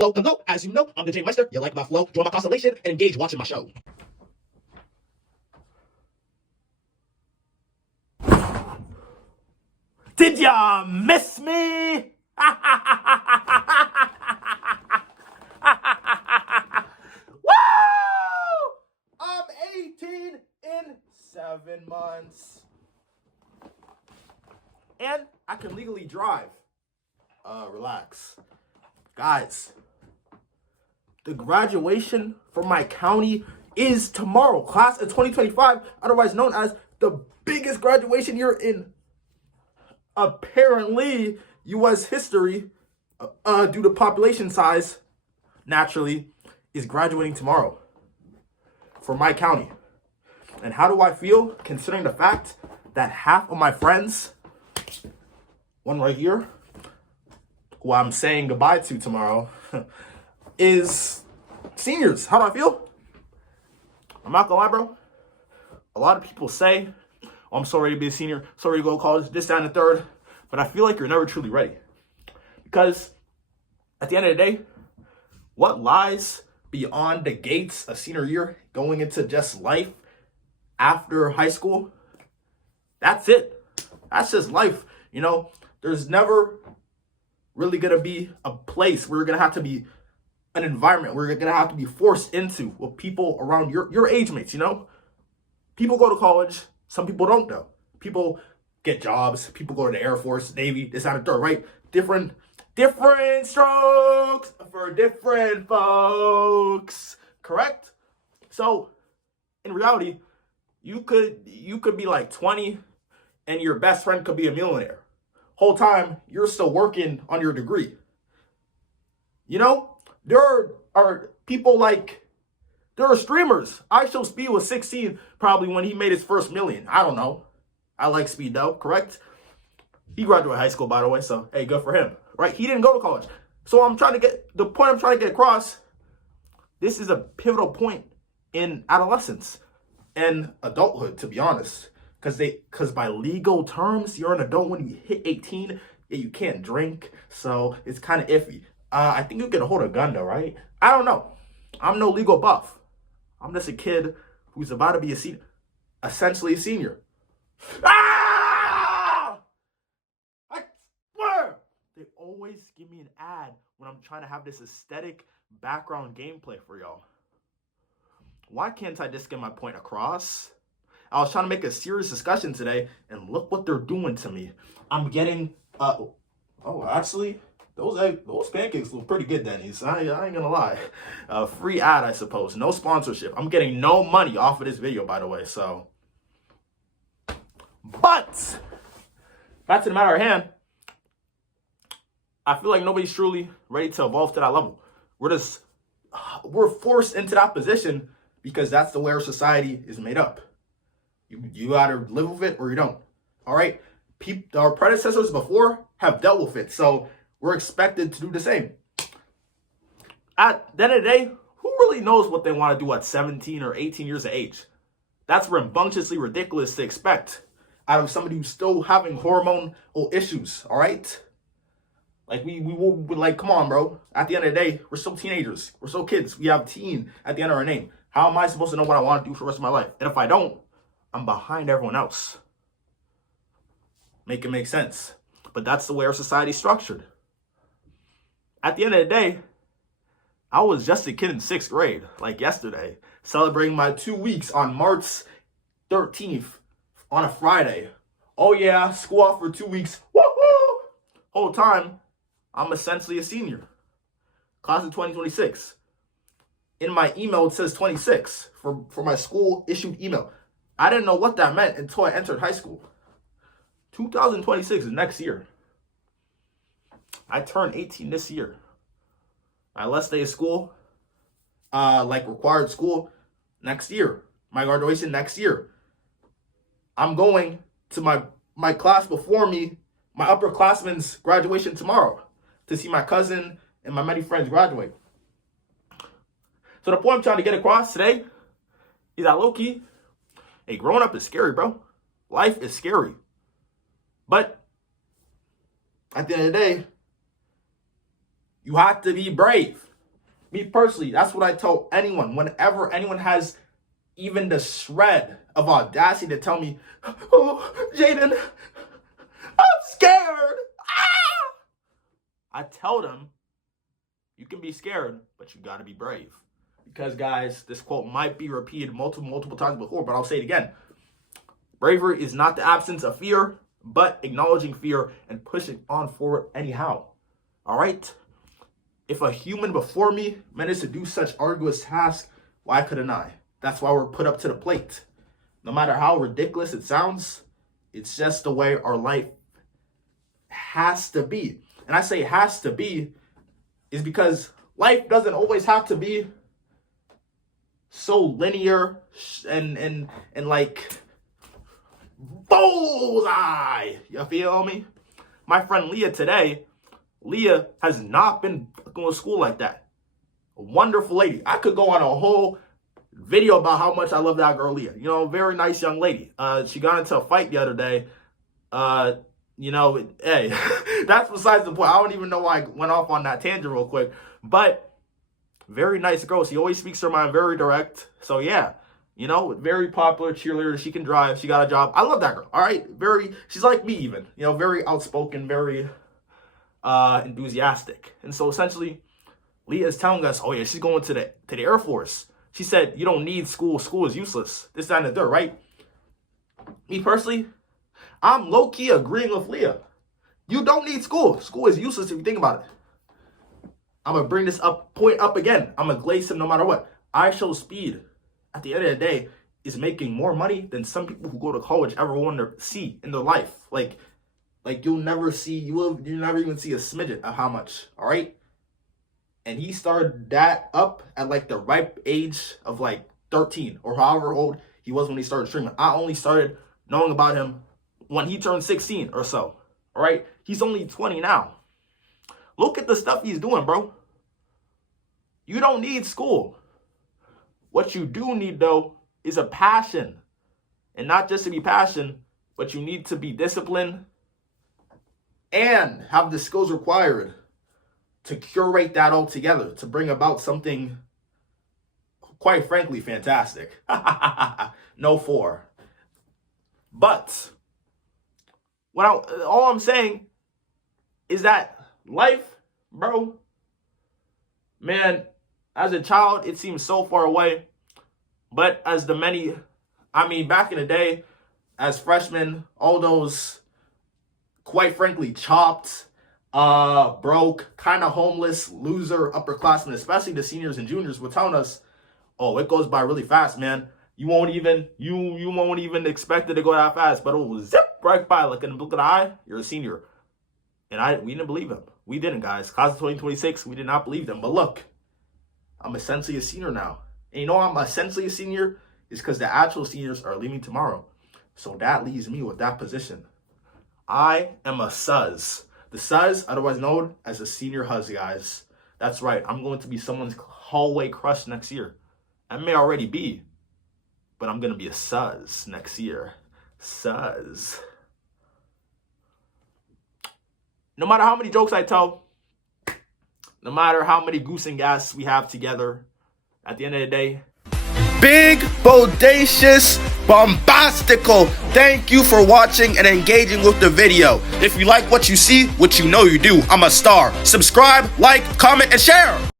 Hello, as you know, I'm the J Meister. You like my flow? Join my constellation and engage watching my show. Did ya miss me? Woo! I'm 18 in 7 months. And I can legally drive. Relax. Guys, the graduation for my county is tomorrow. Class of 2025, otherwise known as the biggest graduation year in apparently U.S. history, due to population size, naturally, is graduating tomorrow for my county. And how do I feel considering the fact that half of my friends, one right here, who I'm saying goodbye to tomorrow, is seniors? How do I feel? I'm not gonna lie, bro. A lot of people say, oh, I'm so ready to be a senior, so ready to go to college, this, that, and the third. But I feel like you're never truly ready. Because at the end of the day, what lies beyond the gates of senior year, going into just life after high school, that's it. That's just life. You know, there's never really going to be a place where you're going to have to be, an environment where you're going to have to be forced into with people around your age mates, you know? People go to college. Some people don't, though. People get jobs. People go to the Air Force, Navy, this, that, and the third, right? Different strokes for different folks. Correct? So, in reality, you could be like 20 and your best friend could be a millionaire. Whole time, you're still working on your degree. You know? There are people like, there are streamers. I Show Speed was 16 probably when he made his first million. I don't know. I like Speed though, correct? He graduated high school, by the way, so hey, good for him, right? He didn't go to college. So the point I'm trying to get across, this is a pivotal point in adolescence and adulthood, to be honest. Because by legal terms, you're an adult when you hit 18, you can't drink, so it's kind of iffy. I think you can hold a gun though, right? I don't know. I'm no legal buff. I'm just a kid who's about to be essentially a senior. Ah! I swear! They always give me an ad when I'm trying to have this aesthetic background gameplay for y'all. Why can't I just get my point across? I was trying to make a serious discussion today, and look what they're doing to me. I'm getting, actually, those pancakes look pretty good, Denny's. I ain't gonna lie. Free ad, I suppose. No sponsorship. I'm getting no money off of this video, by the way, so. But, back to the matter at hand, I feel like nobody's truly ready to evolve to that level. We're forced into that position because that's the way our society is made up. You either live with it or you don't. All right? Our predecessors before have dealt with it, so we're expected to do the same. At the end of the day, who really knows what they want to do at 17 or 18 years of age? That's rambunctiously ridiculous to expect out of somebody who's still having hormonal issues, all right? Like, we like, come on, bro. At the end of the day, we're still teenagers. We're still kids. We have teen at the end of our name. How am I supposed to know what I want to do for the rest of my life? And if I don't, I'm behind everyone else. Make it make sense. But that's the way our society's structured. At the end of the day, I was just a kid in 6th grade, like yesterday, celebrating my 2 weeks on March 13th on a Friday. Oh yeah, school off for 2 weeks. Woohoo! Whole time, I'm essentially a senior. Class of 2026. In my email, it says 26 for my school issued email. I didn't know what that meant until I entered high school. 2026 is next year. I turned 18 this year. My last day of school, like required school, next year. My graduation next year. I'm going to my class before me, my upperclassmen's graduation tomorrow, to see my cousin and my many friends graduate. So the point I'm trying to get across today is that low-key, hey, growing up is scary, bro. Life is scary. But at the end of the day, you have to be brave. Me personally, that's what I tell anyone. Whenever anyone has even the shred of audacity to tell me, oh, Jaden, I'm scared. Ah! I tell them, you can be scared, but you got to be brave. Because, guys, this quote might be repeated multiple times before, but I'll say it again. Bravery is not the absence of fear, but acknowledging fear and pushing on forward anyhow. All right? If a human before me managed to do such arduous tasks, why couldn't I? That's why we're put up to the plate. No matter how ridiculous it sounds, it's just the way our life has to be. And I say has to be is because life doesn't always have to be so linear and like bullseye. You feel me? My friend Leah today, Leah has not been going to school like that. A wonderful lady. I could go on a whole video about how much I love that girl Leah. You know, very nice young lady. She got into a fight the other day. You know, hey, that's besides the point. I don't even know why I went off on that tangent real quick. But very nice girl. She always speaks her mind, very direct. So yeah, you know, very popular cheerleader. She can drive. She got a job. I love that girl. All right, she's like me even. You know, very outspoken, very enthusiastic. And so essentially, Leah is telling us, oh yeah, she's going to the Air Force. She said, you don't need school. School is useless. This, that, and the third, right? Me personally, I'm low-key agreeing with Leah. You don't need school. School is useless if you think about it. I'm going to bring this point up again. I'm going to glaze him no matter what. I show speed, at the end of the day, is making more money than some people who go to college ever want to see in their life. Like you'll never even see a smidget of how much, all right? And he started that up at like the ripe age of like 13 or however old he was when he started streaming. I only started knowing about him when he turned 16 or so, all right? He's only 20 now. Look at the stuff he's doing, bro. You don't need school. What you do need, though, is a passion. And not just to be passionate, but you need to be disciplined and have the skills required to curate that all together, to bring about something, quite frankly, fantastic. No four. But all I'm saying is that life, bro, man, as a child, it seems so far away. But as back in the day, as freshmen, all those, quite frankly, chopped, broke, kind of homeless, loser, upperclassmen, especially the seniors and juniors, were telling us, oh, it goes by really fast, man. You won't even expect it to go that fast, but it will zip right by like in the blink of the eye. You're a senior. And we didn't believe him. We didn't, guys. Class of 2026, we did not believe them. But look, I'm essentially a senior now. And you know I'm essentially a senior is because the actual seniors are leaving tomorrow. So that leaves me with that position. I am a SUZ. The SUZ, otherwise known as a senior huzz, guys. That's right. I'm going to be someone's hallway crush next year. I may already be, but I'm going to be a SUZ next year. SUZ. No matter how many jokes I tell, no matter how many goose and gas we have together, at the end of the day, big, bodacious, bombastical. Thank you for watching and engaging with the video. If you like what you see, which you know you do, I'm a star. Subscribe, like, comment, and share.